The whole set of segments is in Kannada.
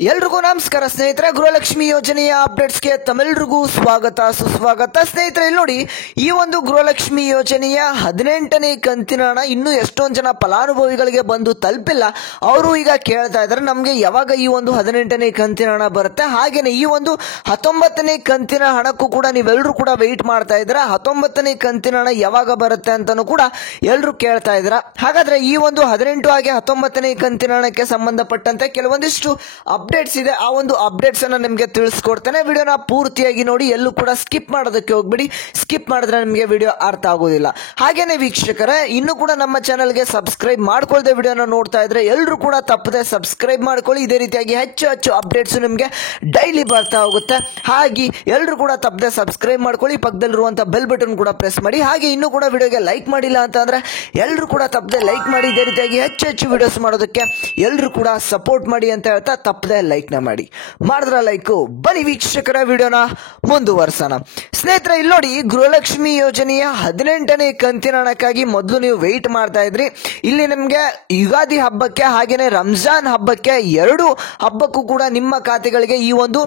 ಎಲ್ರಿಗೂ ನಮಸ್ಕಾರ ಸ್ನೇಹಿತರೆ. ಗೃಹಲಕ್ಷ್ಮಿ ಯೋಜನೆಯ ಅಪ್ಡೇಟ್ಸ್ಗೆ ತಮ್ಮೆಲ್ರಿಗೂ ಸ್ವಾಗತ ಸುಸ್ವಾಗತ. ಸ್ನೇಹಿತರೆ, ಇಲ್ಲಿ ನೋಡಿ, ಈ ಒಂದು ಗೃಹಲಕ್ಷ್ಮಿ ಯೋಜನೆಯ 18ನೇ ಕಂತಿನ ಹಣ ಇನ್ನೂ ಎಷ್ಟೊಂದು ಜನ ಫಲಾನುಭವಿಗಳಿಗೆ ಬಂದು ತಲುಪಿಲ್ಲ. ಅವರು ಈಗ ಕೇಳ್ತಾ ಇದ್ದಾರೆ ನಮಗೆ ಯಾವಾಗ ಈ ಒಂದು 18ನೇ ಕಂತಿನ ಹಣ ಬರುತ್ತೆ, ಹಾಗೇನೆ ಈ ಒಂದು 19ನೇ ಕಂತಿನ ಹಣಕ್ಕೂ ಕೂಡ ನೀವೆಲ್ಲರೂ ಕೂಡ ವೆಯ್ಟ್ ಮಾಡ್ತಾ ಇದ್ದೀರಾ. 19ನೇ ಕಂತಿನ ಹಣ ಯಾವಾಗ ಬರುತ್ತೆ ಅಂತಾನೂ ಕೂಡ ಎಲ್ಲರೂ ಕೇಳ್ತಾ ಇದ್ದೀರಾ. ಹಾಗಾದ್ರೆ ಈ ಒಂದು 18 ಹಾಗೆ 19ನೇ ಕಂತಿನ ಹಣಕ್ಕೆ ಸಂಬಂಧಪಟ್ಟಂತೆ ಕೆಲವೊಂದಿಷ್ಟು ಅಪ್ಡೇಟ್ಸ್ ಇದೆ. ಆ ಒಂದು ಅಪ್ಡೇಟ್ಸ್ ಅನ್ನ ನಿಮಗೆ ತಿಳಿಸ್ಕೊಡ್ತೇನೆ. ವಿಡಿಯೋನ ಪೂರ್ತಿಯಾಗಿ ನೋಡಿ, ಎಲ್ಲೂ ಕೂಡ ಸ್ಕಿಪ್ ಮಾಡೋದಕ್ಕೆ ಹೋಗ್ಬೇಡಿ. ಸ್ಕಿಪ್ ಮಾಡಿದ್ರೆ ನಿಮಗೆ ವಿಡಿಯೋ ಅರ್ಥ ಆಗೋದಿಲ್ಲ. ಹಾಗೇನೆ ವೀಕ್ಷಕರೇ, ಇನ್ನು ಕೂಡ ನಮ್ಮ ಚಾನಲ್ಗೆ ಸಬ್ಸ್ಕ್ರೈಬ್ ಮಾಡ್ಕೊಳ್ಳದೆ ವಿಡಿಯೋನ ನೋಡ್ತಾ ಇದ್ರೆ ಎಲ್ಲರೂ ಕೂಡ ತಪ್ಪದೆ ಸಬ್ಸ್ಕ್ರೈಬ್ ಮಾಡ್ಕೊಳ್ಳಿ. ಇದೇ ರೀತಿಯಾಗಿ ಹೆಚ್ಚು ಹೆಚ್ಚು ಅಪ್ಡೇಟ್ಸ್ ನಿಮಗೆ ಡೈಲಿ ಬರ್ತಾ ಹೋಗುತ್ತೆ. ಹಾಗೆ ಎಲ್ಲರೂ ಕೂಡ ತಪ್ಪದೆ ಸಬ್ಸ್ಕ್ರೈಬ್ ಮಾಡ್ಕೊಳ್ಳಿ. ಪಕ್ಕದಲ್ಲಿರುವಂತ ಬೆಲ್ ಬಟನ್ ಕೂಡ ಪ್ರೆಸ್ ಮಾಡಿ. ಹಾಗೆ ಇನ್ನೂ ಕೂಡ ವಿಡಿಯೋಗೆ ಲೈಕ್ ಮಾಡಿಲ್ಲ ಅಂತ ಅಂದ್ರೆ ಎಲ್ಲರೂ ಕೂಡ ತಪ್ಪದೆ ಲೈಕ್ ಮಾಡಿ. ಇದೇ ರೀತಿಯಾಗಿ ಹೆಚ್ಚು ಹೆಚ್ಚು ವಿಡಿಯೋಸ್ ಮಾಡೋದಕ್ಕೆ ಎಲ್ಲರೂ ಕೂಡ ಸಪೋರ್ಟ್ ಮಾಡಿ ಅಂತ ಹೇಳ್ತಾ ತಪ್ಪದೆ ಲೈಕ್ ನ ಮಾಡಿದ್ರ ಲೈಕ್. ಬನ್ನಿ ವೀಕ್ಷಕರ, ವಿಡಿಯೋನ ಮುಂದುವರ್ಸೋಣ. ಸ್ನೇಹಿತರೆ, ಇಲ್ಲಿ ನೋಡಿ, ಗೃಹಲಕ್ಷ್ಮಿ ಯೋಜನೆಯ 18ನೇ ಕಂತಿನ ಹಣಕ್ಕಾಗಿ ಮೊದಲು ನೀವು ವೆಯ್ಟ್ ಮಾಡ್ತಾ ಇದ್ರಿ. ಇಲ್ಲಿ ನಿಮ್ಗೆ ಯುಗಾದಿ ಹಬ್ಬಕ್ಕೆ ಹಾಗೇನೆ ರಂಜಾನ್ ಹಬ್ಬಕ್ಕೆ ಎರಡು ಹಬ್ಬಕ್ಕೂ ಕೂಡ ನಿಮ್ಮ ಖಾತೆಗಳಿಗೆ ಈ ಒಂದು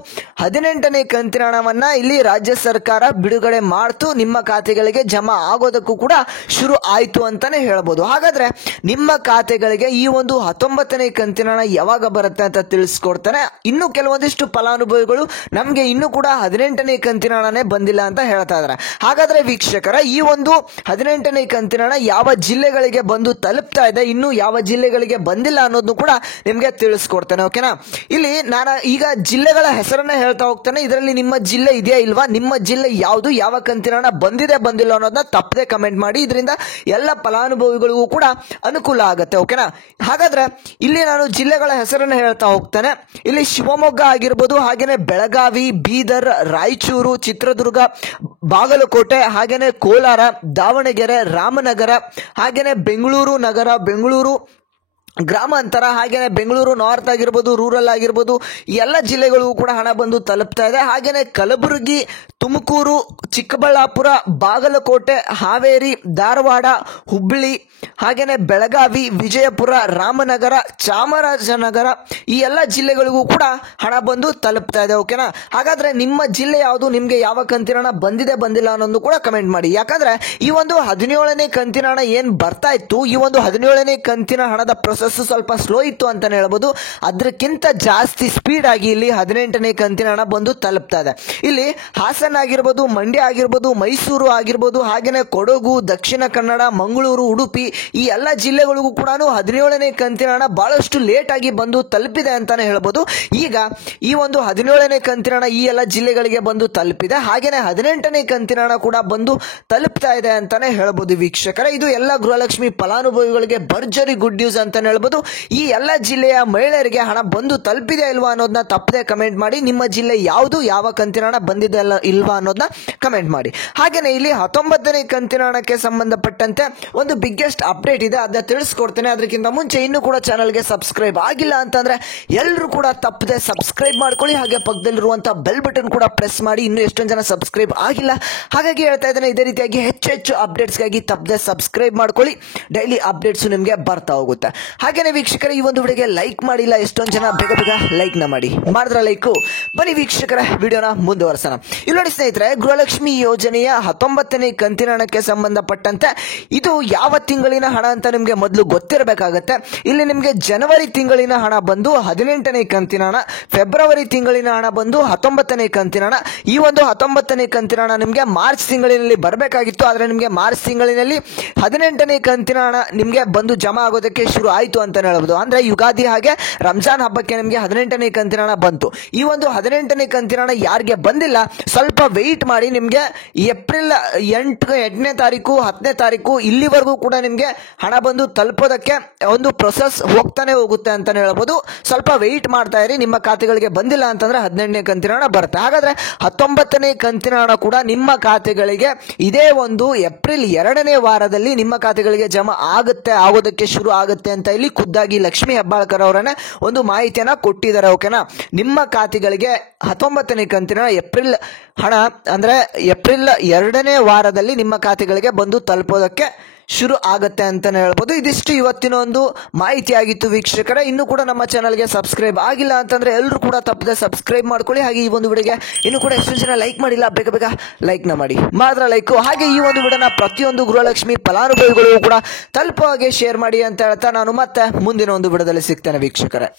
18ನೇ ಕಂತಿನ ಹಣವನ್ನ ಇಲ್ಲಿ ರಾಜ್ಯ ಸರ್ಕಾರ ಬಿಡುಗಡೆ ಮಾಡ್ತು ನಿಮ್ಮ ಖಾತೆಗಳಿಗೆ ಜಮಾ ಆಗೋದಕ್ಕೂ ಕೂಡ ಶುರು ಆಯ್ತು ಅಂತಾನೆ ಹೇಳ್ಬೋದು. ಹಾಗಾದ್ರೆ ನಿಮ್ಮ ಖಾತೆಗಳಿಗೆ ಈ ಒಂದು 19ನೇ ಕಂತಿನ ಹಣ ಯಾವಾಗ ಬರುತ್ತೆ ಅಂತ ತಿಳಿಸ್ಕೊಡ್ತಾನೆ. ಇನ್ನು ಕೆಲವೊಂದಿಷ್ಟು ಫಲಾನುಭವಿಗಳು ನಮ್ಗೆ ಇನ್ನು ಕೂಡ 18ನೇ ಕಂತಿನ ಹಣನೇ ಬಂದಿಲ್ಲ ಅಂತ ಹೇಳ್ತಾ ಇದ್ದಾರೆ. ಹಾಗಾದ್ರೆ ವೀಕ್ಷಕರ, ಈ ಒಂದು 18ನೇ ಕಂತಿನ ಹಣ ಯಾವ ಜಿಲ್ಲೆಗಳಿಗೆ ಬಂದು ತಲುಪ್ತಾ ಇದೆ, ಇನ್ನು ಯಾವ ಜಿಲ್ಲೆಗಳಿಗೆ ಬಂದಿಲ್ಲ ಅನ್ನೋದನ್ನು ಕೂಡ ನಿಮ್ಗೆ ತಿಳಿಸ್ಕೊಡ್ತೇನೆ. ಓಕೆನಾ? ಇಲ್ಲಿ ನಾನು ಈಗ ಜಿಲ್ಲೆಗಳ ಹೆಸರನ್ನ ಹೇಳ್ತಾ ಹೋಗ್ತೇನೆ. ಇದರಲ್ಲಿ ನಿಮ್ಮ ಜಿಲ್ಲೆ ಇದೆಯಾ ಇಲ್ವಾ, ನಿಮ್ಮ ಜಿಲ್ಲೆ ಯಾವುದು, ಯಾವ ಕಂತಿನ ಹಣ ಬಂದಿದೆ ಬಂದಿಲ್ಲ ಅನ್ನೋದನ್ನ ತಪ್ಪದೆ ಕಮೆಂಟ್ ಮಾಡಿ. ಇದರಿಂದ ಎಲ್ಲ ಫಲಾನುಭವಿಗಳಿಗೂ ಕೂಡ ಅನುಕೂಲ ಆಗುತ್ತೆ. ಓಕೆನಾ? ಹಾಗಾದ್ರೆ ಇಲ್ಲಿ ನಾನು ಜಿಲ್ಲೆಗಳ ಹೆಸರನ್ನ ಹೇಳ್ತಾ ಹೋಗ್ತೇನೆ. ಇಲ್ಲಿ ಶಿವಮೊಗ್ಗ ಆಗಿರ್ಬೋದು, ಹಾಗೇನೆ ಬೆಳಗಾವಿ, ಬೀದರ್, ರಾಯಚೂರು, ಚಿತ್ರದುರ್ಗ, ಬಾಗಲಕೋಟೆ, ಹಾಗೇನೆ ಕೋಲಾರ, ದಾವಣಗೆರೆ, ರಾಮನಗರ, ಹಾಗೇನೆ ಬೆಂಗಳೂರು ನಗರ, ಬೆಂಗಳೂರು ಗ್ರಾಮಾಂತರ, ಹಾಗೇನೆ ಬೆಂಗಳೂರು ನಾರ್ತ್ ಆಗಿರ್ಬೋದು, ರೂರಲ್ ಆಗಿರ್ಬೋದು, ಈ ಎಲ್ಲ ಜಿಲ್ಲೆಗಳಿಗೂ ಕೂಡ ಹಣ ಬಂದು ತಲುಪ್ತಾ ಇದೆ. ಹಾಗೇನೆ ಕಲಬುರಗಿ, ತುಮಕೂರು, ಚಿಕ್ಕಬಳ್ಳಾಪುರ, ಬಾಗಲಕೋಟೆ, ಹಾವೇರಿ, ಧಾರವಾಡ, ಹುಬ್ಬಳ್ಳಿ, ಹಾಗೇನೆ ಬೆಳಗಾವಿ, ವಿಜಯಪುರ, ರಾಮನಗರ, ಚಾಮರಾಜನಗರ, ಈ ಎಲ್ಲ ಜಿಲ್ಲೆಗಳಿಗೂ ಕೂಡ ಹಣ ಬಂದು ತಲುಪ್ತಾ ಇದೆ. ಓಕೆನಾ? ಹಾಗಾದ್ರೆ ನಿಮ್ಮ ಜಿಲ್ಲೆ ಯಾವುದು, ನಿಮ್ಗೆ ಯಾವ ಕಂತಿನ ಹಣ ಬಂದಿದೆ ಬಂದಿಲ್ಲ ಅನ್ನೋದು ಕೂಡ ಕಮೆಂಟ್ ಮಾಡಿ. ಯಾಕಂದ್ರೆ ಈ ಒಂದು 17ನೇ ಕಂತಿನ ಹಣ ಏನ್ ಬರ್ತಾ ಇತ್ತು, ಈ ಒಂದು 17ನೇ ಕಂತಿನ ಹಣದ ಪ್ರೊಸೆಸ್ ಸ್ವಲ್ಪ ಸ್ಲೋ ಇತ್ತು ಅಂತಾನೆ ಹೇಳ್ಬೋದು. ಅದಕ್ಕಿಂತ ಜಾಸ್ತಿ ಸ್ಪೀಡ್ ಆಗಿ ಇಲ್ಲಿ 18ನೇ ಕಂತಿನ ಹಣ ಬಂದು ತಲುಪ್ತಾ ಇದೆ. ಇಲ್ಲಿ ಹಾಸನ ಆಗಿರ್ಬೋದು, ಮಂಡ್ಯ ಆಗಿರ್ಬೋದು, ಮೈಸೂರು ಆಗಿರ್ಬೋದು, ಹಾಗೇನೆ ಕೊಡಗು, ದಕ್ಷಿಣ ಕನ್ನಡ, ಮಂಗಳೂರು, ಉಡುಪಿ, ಈ ಎಲ್ಲ ಜಿಲ್ಲೆಗಳಿಗೂ ಕೂಡ 17ನೇ ಕಂತಿನ ಹಣ ಬಹಳಷ್ಟು ಲೇಟ್ ಆಗಿ ಬಂದು ತಲುಪಿದೆ ಅಂತಾನೆ ಹೇಳ್ಬೋದು. ಈಗ ಈ ಒಂದು 17ನೇ ಕಂತಿನ ಹಣ ಈ ಎಲ್ಲ ಜಿಲ್ಲೆಗಳಿಗೆ ಬಂದು ತಲುಪಿದೆ. ಹಾಗೇನೆ 18ನೇ ಕಂತಿನ ಹಣ ಕೂಡ ಬಂದು ತಲುಪ್ತಾ ಇದೆ ಅಂತಾನೆ ಹೇಳ್ಬೋದು ವೀಕ್ಷಕರೇ. ಇದು ಎಲ್ಲ ಗೃಹಲಕ್ಷ್ಮಿ ಫಲಾನುಭವಿಗಳಿಗೆ ಭರ್ಜರಿ ಗುಡ್ ನ್ಯೂಸ್ ಅಂತಾನೆ ಹೇಳ್ಬೋದು. ಈ ಎಲ್ಲ ಜಿಲ್ಲೆಯ ಮಹಿಳೆಯರಿಗೆ ಹಣ ಬಂದು ತಲುಪಿದೆ ಇಲ್ವಾ ಅನ್ನೋದನ್ನ ತಪ್ಪದೆ ಕಮೆಂಟ್ ಮಾಡಿ. ನಿಮ್ಮ ಜಿಲ್ಲೆ ಯಾವುದು, ಯಾವ ಕಂತಿನ ಹಣ ಬಂದಿದೆ ಇಲ್ವಾ ಅನ್ನೋದನ್ನ ಕಮೆಂಟ್ ಮಾಡಿ. ಹಾಗೇನೆ ಇಲ್ಲಿ 19ನೇ ಕಂತಿನ ಹಣಕ್ಕೆ ಸಂಬಂಧಪಟ್ಟಂತೆ ಒಂದು ಬಿಗ್ಗೆಸ್ಟ್ ಅಪ್ಡೇಟ್ ಇದೆ, ಅದನ್ನ ತಿಳಿಸ್ಕೊಡ್ತೇನೆ. ಅದಕ್ಕಿಂತ ಮುಂಚೆ ಇನ್ನೂ ಕೂಡ ಚಾನಲ್ಗೆ ಸಬ್ಸ್ಕ್ರೈಬ್ ಆಗಿಲ್ಲ ಅಂತಂದ್ರೆ ಎಲ್ಲರೂ ಕೂಡ ತಪ್ಪದೆ ಸಬ್ಸ್ಕ್ರೈಬ್ ಮಾಡ್ಕೊಳ್ಳಿ. ಹಾಗೆ ಪಕ್ಕದಲ್ಲಿರುವಂತಹ ಬೆಲ್ ಬಟನ್ ಕೂಡ ಪ್ರೆಸ್ ಮಾಡಿ. ಇನ್ನು ಎಷ್ಟೊಂದು ಜನ ಸಬ್ಸ್ಕ್ರೈಬ್ ಆಗಿಲ್ಲ, ಹಾಗಾಗಿ ಹೇಳ್ತಾ ಇದ್ದೇನೆ, ಇದೇ ರೀತಿಯಾಗಿ ಹೆಚ್ಚು ಹೆಚ್ಚು ಅಪ್ಡೇಟ್ಸ್ಗಾಗಿ ತಪ್ಪದೆ ಸಬ್ಸ್ಕ್ರೈಬ್ ಮಾಡ್ಕೊಳ್ಳಿ. ಡೈಲಿ ಅಪ್ಡೇಟ್ಸ್ ನಿಮಗೆ ಬರ್ತಾ ಹೋಗುತ್ತೆ. ಹಾಗೇನೆ ವೀಕ್ಷಕರೇ, ಈ ಒಂದು ವಿಡಿಯೋಗೆ ಲೈಕ್ ಮಾಡಿಲ್ಲ ಎಷ್ಟೊಂದು ಜನ, ಬೇಗ ಬೇಗ ಲೈಕ್ ನ ಮಾಡಿದ್ರ ಲೈಕು. ಬನ್ನಿ ವೀಕ್ಷಕರೇ, ವಿಡಿಯೋನ ಮುಂದುವರ್ಸೋಣ. ಇಲ್ಲಿ ನೋಡಿ ಸ್ನೇಹಿತರೆ, ಗೃಹಲಕ್ಷ್ಮಿ ಯೋಜನೆಯ 19ನೇ ಕಂತಿನ ಹಣಕ್ಕೆ ಸಂಬಂಧಪಟ್ಟಂತೆ ಇದು ಯಾವ ತಿಂಗಳಿನ ಹಣ ಅಂತ ನಿಮಗೆ ಮೊದಲು ಗೊತ್ತಿರಬೇಕಾಗತ್ತೆ. ಇಲ್ಲಿ ನಿಮಗೆ ಜನವರಿ ತಿಂಗಳಿನ ಹಣ ಬಂದು 18ನೇ ಕಂತಿನ ಹಣ, ಫೆಬ್ರವರಿ ತಿಂಗಳಿನ ಹಣ ಬಂದು 19ನೇ ಕಂತಿನ ಹಣ. ಈ ಒಂದು 19ನೇ ಕಂತಿನ ಹಣ ನಿಮಗೆ ಮಾರ್ಚ್ ತಿಂಗಳಿನಲ್ಲಿ ಬರಬೇಕಾಗಿತ್ತು, ಆದ್ರೆ ನಿಮಗೆ ಮಾರ್ಚ್ ತಿಂಗಳಿನಲ್ಲಿ 18ನೇ ಕಂತಿನ ಹಣ ನಿಮಗೆ ಬಂದು ಜಮಾ ಆಗೋದಕ್ಕೆ ಶುರು ಆಯ್ತು ಅಂತ ಹೇಳ್ಬೋದು. ಅಂದ್ರೆ ಯುಗಾದಿ ಹಾಗೆ ರಂಜಾನ್ ಹಬ್ಬಕ್ಕೆ ನಿಮಗೆ 18ನೇ ಕಂತಿನ ಹಣ ಬಂತು. ಈ ಒಂದು 18ನೇ ಕಂತಿನ ಹಣ ಯಾರಿಗೆ ಬಂದಿಲ್ಲ ಸ್ವಲ್ಪ ವೆಯ್ಟ್ ಮಾಡಿ. ನಿಮಗೆ ಏಪ್ರಿಲ್ 8ನೇ ತಾರೀಕು 10ನೇ ತಾರೀಕು ಇಲ್ಲಿವರೆಗೂ ಕೂಡ ನಿಮಗೆ ಹಣ ಬಂದು ತಲುಪೋದಕ್ಕೆ ಒಂದು ಪ್ರೊಸೆಸ್ ಹೋಗ್ತಾನೆ ಹೋಗುತ್ತೆ ಅಂತಾನೆ ಹೇಳ್ಬೋದು. ಸ್ವಲ್ಪ ವೆಯ್ಟ್ ಮಾಡ್ತಾ ಇರಿ. ನಿಮ್ಮ ಖಾತೆಗಳಿಗೆ ಬಂದಿಲ್ಲ ಅಂತಂದ್ರೆ 18ನೇ ಕಂತಿನ ಹಣ ಬರುತ್ತೆ. ಹಾಗಾದ್ರೆ 19ನೇ ಕಂತಿನ ಹಣ ಕೂಡ ನಿಮ್ಮ ಖಾತೆಗಳಿಗೆ ಇದೇ ಒಂದು ಏಪ್ರಿಲ್ 2ನೇ ವಾರದಲ್ಲಿ ನಿಮ್ಮ ಖಾತೆಗಳಿಗೆ ಜಮಾ ಆಗೋದಕ್ಕೆ ಶುರು ಆಗುತ್ತೆ ಅಂತ ಇಲ್ಲಿ ಖುದ್ದಾಗಿ ಲಕ್ಷ್ಮೀ ಹೆಬ್ಬಾಳ್ಕರ್ ಅವರನ್ನ ಒಂದು ಮಾಹಿತಿಯನ್ನ ಕೊಟ್ಟಿದ್ದಾರೆ. ಓಕೆನಾ? ನಿಮ್ಮ ಖಾತೆಗಳಿಗೆ 19ನೇ ಕಂತಿನ ಏಪ್ರಿಲ್ ಹಣ ಅಂದ್ರೆ ಏಪ್ರಿಲ್ 2ನೇ ವಾರದಲ್ಲಿ ನಿಮ್ಮ ಖಾತೆಗಳಿಗೆ ಬಂದು ತಲುಪೋದಕ್ಕೆ ಶುರು ಆಗತ್ತೆ ಅಂತಾನೆ ಹೇಳ್ಬೋದು. ಇದಿಷ್ಟು ಇವತ್ತಿನ ಒಂದು ಮಾಹಿತಿ ಆಗಿತ್ತು ವೀಕ್ಷಕರೇ. ಇನ್ನೂ ಕೂಡ ನಮ್ಮ ಚಾನಲ್ಗೆ ಸಬ್ಸ್ಕ್ರೈಬ್ ಆಗಿಲ್ಲ ಅಂತಂದ್ರೆ ಎಲ್ಲರೂ ಕೂಡ ತಪ್ಪದೆ ಸಬ್ಸ್ಕ್ರೈಬ್ ಮಾಡ್ಕೊಳ್ಳಿ. ಹಾಗೆ ಈ ಒಂದು ವಿಡಿಯೋಗೆ ಇನ್ನೂ ಕೂಡ ಎಷ್ಟು ಜನ ಲೈಕ್ ಮಾಡಿಲ್ಲ, ಬೇಗ ಬೇಗ ಲೈಕ್ನ ಮಾಡಿ, ಮಾತ್ರ ಲೈಕು. ಹಾಗೆ ಈ ಒಂದು ವಿಡಿಯೋನ ಪ್ರತಿಯೊಂದು ಗೃಹಲಕ್ಷ್ಮಿ ಫಲಾನುಭವಿಗಳು ಕೂಡ ತಲುಪುವ ಹಾಗೆ ಶೇರ್ ಮಾಡಿ ಅಂತ ಹೇಳ್ತಾ ನಾನು ಮತ್ತೆ ಮುಂದಿನ ಒಂದು ವಿಡಿಯೋದಲ್ಲಿ ಸಿಗ್ತೇನೆ ವೀಕ್ಷಕರೇ.